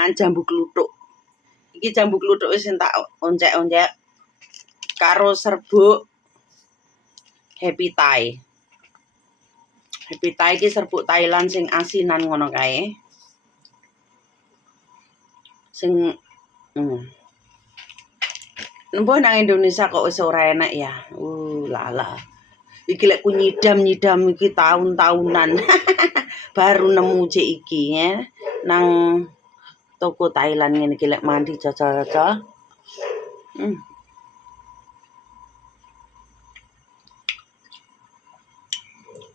mangan jambu kluthuk. Iki jambu kluthuk wis tak oncek-oncek karo serbuk Happy Thai. Happy Thai iki serbuk Thailand sing asinan ngono kae. Sing Mbah nang Indonesia kok wis ora enak ya. Lala. Iki lek ku nyidam-nyidam iki tahun-tahunan. Baru nemu cek iki ya. Nang toko Thailand ngene iki lek mandi cocol-cocol.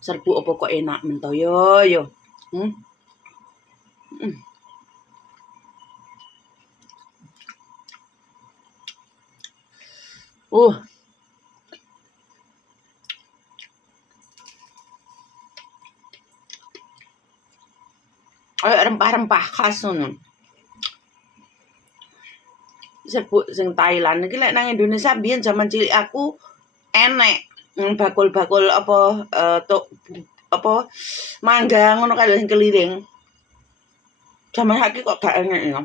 Serbuk apa kok enak mento yo. Rempah-rempah khas ngono. Serbuk sing Thailand iki lek nang Indonesia biyen zaman cilik aku enek bakul-bakul apa mangga ngono kae sing keliling. Zaman saiki kok gak enek ya.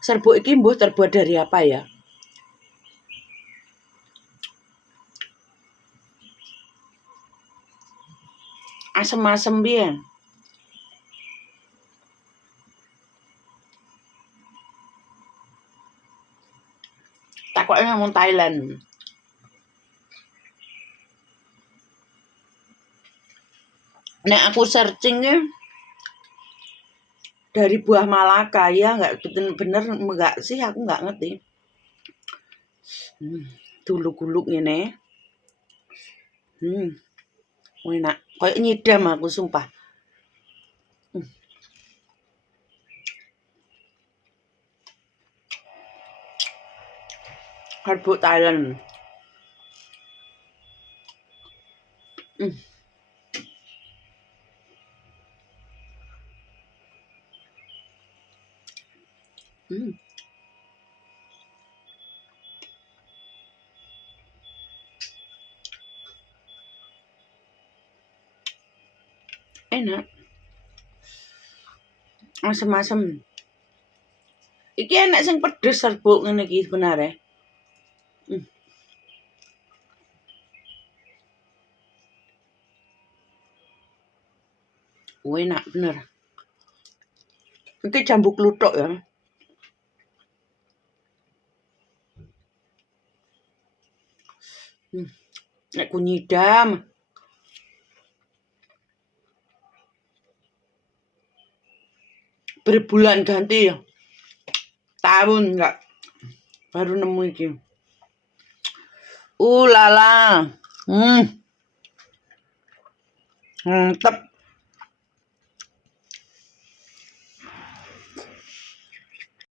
Serbuk iki mbuh terbuat dari apa ya? Asem-asem piye? Takoknya ngomong Thailand. Nek aku searching ya dari buah Malaka ya nggak bener enggak sih aku nggak ngerti. Dulu-guluk ngene. Enak. Kayak nyidam aku sumpah. Serbuk Thailand. Enak. Asem-asem. Iki enak sing pedes serbuk ngene iki sebenarnya. Enak bener. Iki jambu kluthuk ya. Nek ku nyidam. Berbulan ganti ya. Tahun enggak. Baru nemu iki. Lala. Mantep.